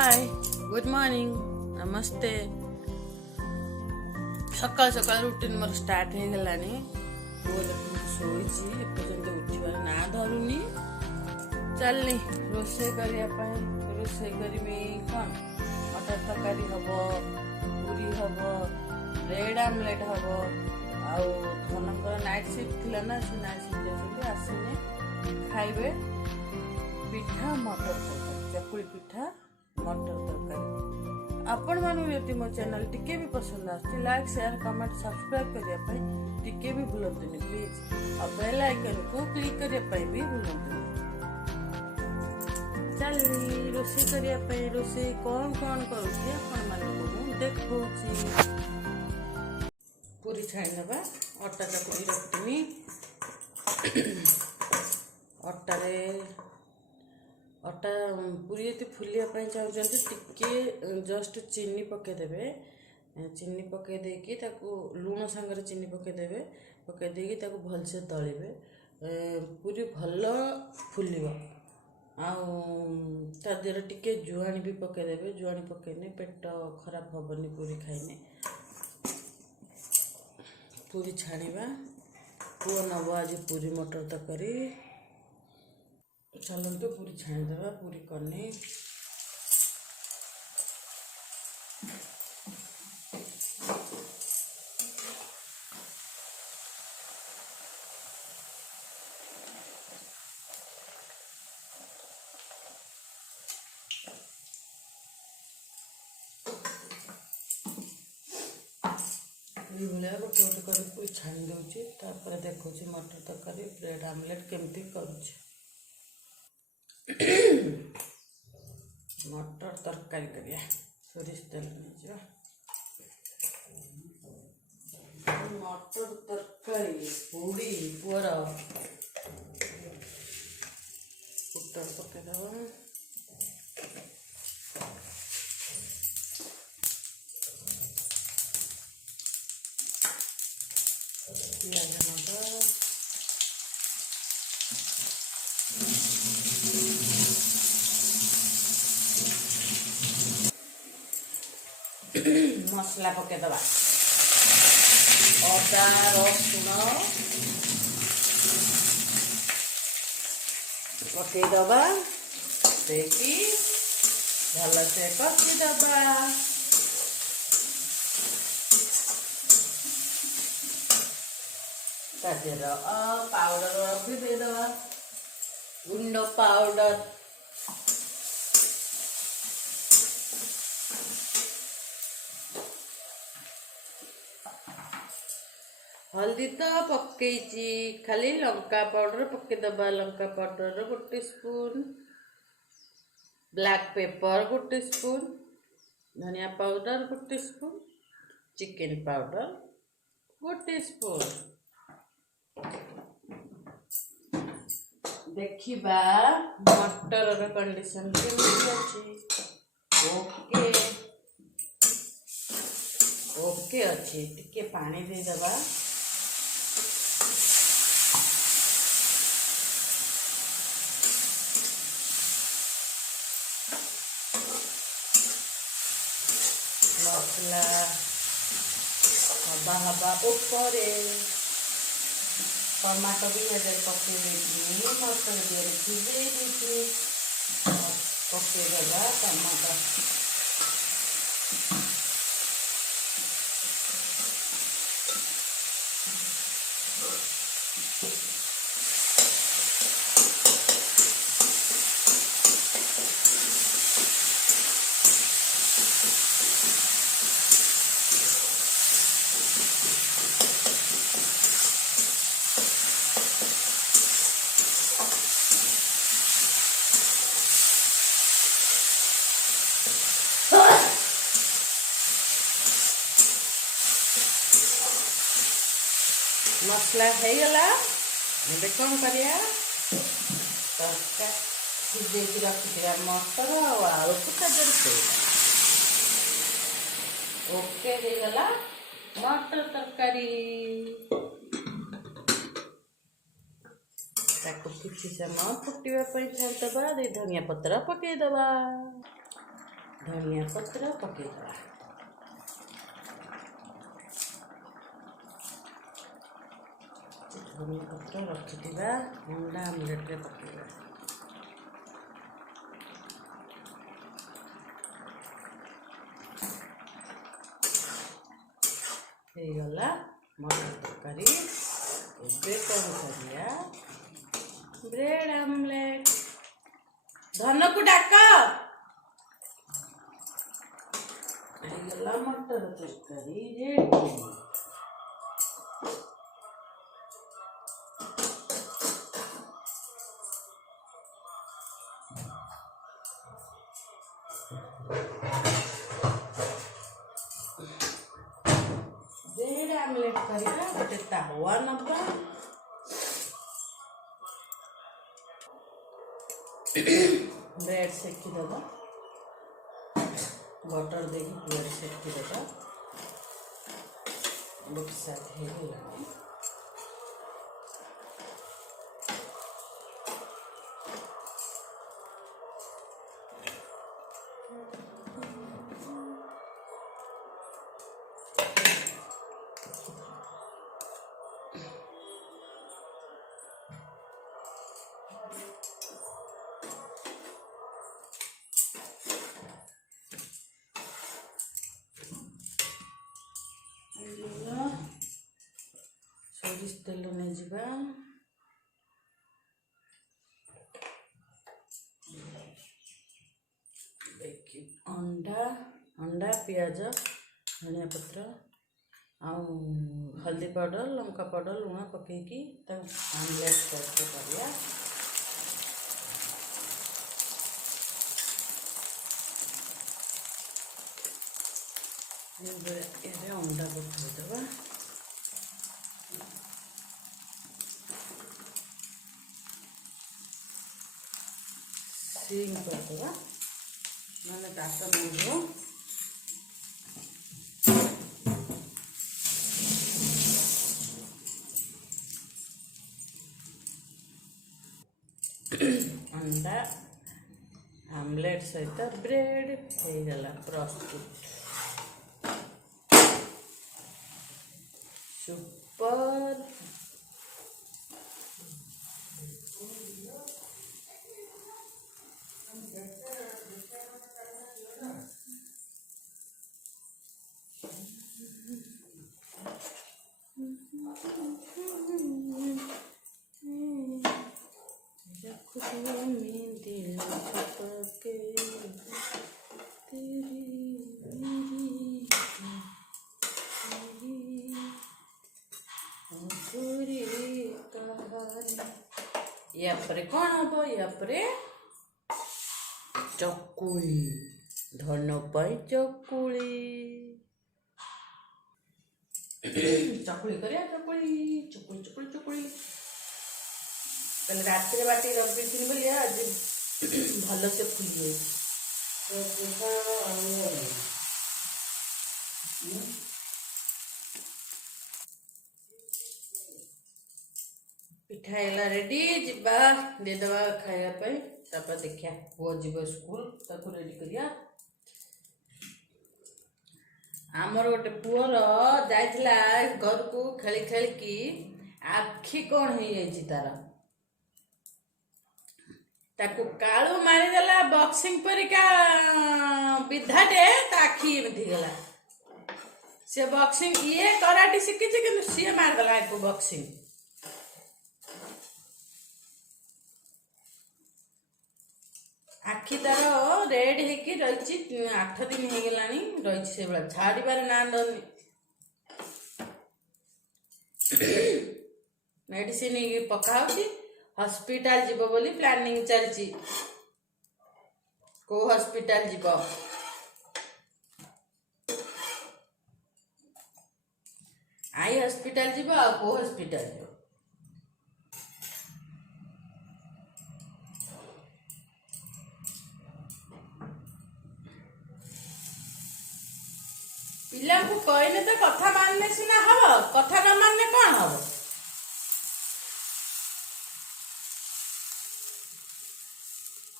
Hi good morning नमस्ते सकाल सकाल रूटीन मोर स्टार्ट हो गलानी शोची एपर्यंत उठवार ना धरुनी चलनी रोषे रोषे करी कौन मटर तरकारी हम पूरी हम ब्रेड आमलेट हम आनकर नाइट शिफ्ट थी ना से नाइट शिफ्ट जाते आसने खाइबे पिठा मटर तरकारी चकुली पिठा मटर तरकारी आपण मानू यदि मो चैनल टिके भी पसंद आछी लाइक शेयर कमेंट सब्सक्राइब करिया पई टिके भी भूलंतुनी प्लीज और बेल आइकन को क्लिक करिया पई भी भूलंतुनी चली रोषे करिया पई रोषे कौन कौन करूची आपण मानू को देखौची पूरी छाणी नबा आटा चकुली रखतनी अटारे अटा पूरी ये फुलिया चाहते टिके जस्ट चीनी पकईदे चीनी पकईदे लुण सांगे चीनी पकईदे पकईदे भलसे दलिबे पूरी भल फुल आर टिके जुआणी भी पकईदे जुआणी पकईने पेट खराब हेनी पूरी खाइने पूरी छाणीबा पुआ नब आज पूरी मटर तरकारी चलते पूरी छाणीदेवा पूरी करनी भाया गोटे गोटे कर पूरी छाणी दूसरी देखो मटर तरकारी ब्रेड आमलेट केमती करुचे मटर तरकारी करिया सोरिष तेल नहीं मटर तरकारी पूरी पुअर पुटर पकईदे पियाज मसला पकईदबा अदा रसुण पकईदबा देखी भलसे कषिदबा पाउडर भी देदबा गुंड पाउडर हल्दी तो पकईची खाली लंका पाउडर पकईदबा लंका पाउडर गोटे स्पून ब्लैक पेपर गोटे स्पून धनिया पाउडर गोटे स्पून चिकन पाउडर गोटे स्पून देखिबा मटर कंडीशन ओके ओके अच्छी टिके पानी दे दबा मसला हवा हवा ऊपर टमाटो भी पकई मटर दिए सिझे पकईदेगा टमाटो मसला हो गला कौन करिया सिझे रखी मटर आलू ओके हो गला मटर तरकारी किसी समय फुटापी छाड़ीदबा धनिया पत्र पकईदबा धनिया पत्र पकेइदेवा। धनिया पत्र रखिथिबा अंडा आमलेट रे पकेइबा। गला मटर तरकारी। एबे कौन करिया ब्रेड आमलेट। धन को डाक। गला मटर तरकारी रेडी। ब्रेड आमलेट करिया। गोटे तावा नबा। ब्रेड सेकी देवा। बटर देकी ब्रेड सेकी देवा। एक साथ हो गला। सोरिष तेल नहीं जीवा। अंडा अंडा पियाज धनिया पत्र हल्दी पाउडर लंका पाउडर लुण पकईकी आमलेट कर अंडा पकईदेवा। सीम करदेवा मैंने काट मिल अंडा आमलेट सहित ब्रेड हो गला प्रस्तुत। सुपर। या परे कौन हम या परे चकुली। धन पाई चकुली। चकुली करिया चकुली चकुली चकुली चकुली। कल रात रे बाटी रख देथिन बोली आज भल से फुली पिठा है रेडी जीवा देदेवा खायापे। तापर देखिया पुओ जीव स्कूल ताको रेडी करिया। आमर गोटे पुअर जाइथिला घर को खेली खेलिकी आखि कौन हो जाइछि तार ताकू कालू मारिदेला बॉक्सिंग परिका विधाटे आखि एमती गला। से बॉक्सिंग ये कराटे शिखी कि सी मारदेला आपको बॉक्सिंग। आखि तार रेड होगी रही 8 दिन हो गलानी रही से भाई छाड़बार ना दौनी। मेडिसिन पकाउची हॉस्पिटल जीव बोली प्लानिंग चलची। को हॉस्पिटल जीव आई हॉस्पिटल जीव आ को हॉस्पिटल जीव। पिला को कहने तो कथा मानने सीना हम कथा न मानने कौन हम।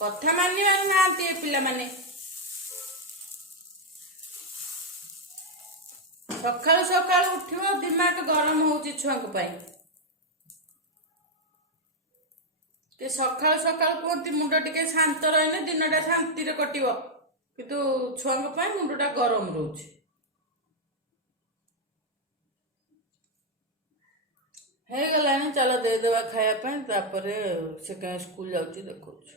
कथा मानिबार ना पिला माने ସକାଳୁ ସକାଳୁ ଉଠିବ ଦିମାଗ ଗରମ ହେଉଛି ଛୁଆଙ୍କ ପାଇଁ। ଟିକେ ସକାଳୁ ସକାଳୁ କୁହନ୍ତି ମୁଣ୍ଡ ଟିକେ ଶାନ୍ତ ରହିଲେ ଦିନଟା ଶାନ୍ତିରେ କଟିବ, କିନ୍ତୁ ଛୁଆଙ୍କ ପାଇଁ ମୁଣ୍ଡଟା ଗରମ ରହୁଛି। ହେଇଗଲାଣି, ଚାଲ ଦେଇଦେବା ଖାଇବା ପାଇଁ, ତାପରେ ସେ କାହିଁ ସ୍କୁଲ ଯାଉଛି ଦେଖାଉଛି।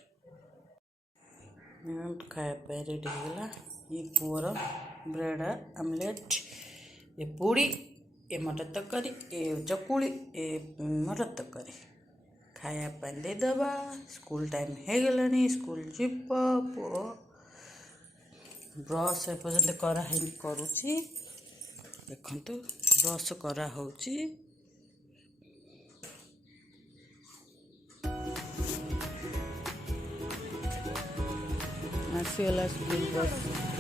ଖାଇବା ପାଇଁ ରେଡ଼ି ହେଇଗଲା। ये पुअर ब्रेड आमलेट, ये पूड़ी, ये मटर तरकारी, ये चकुली, ये मटर तरकारी खाया देदेबा। स्कूल टाइम हो गलानी, स्कूल जीव पुओ ब्रश एपर्यंत कराही करुची। देखु ब्रश करा होची। आसीगला स्कूल बस।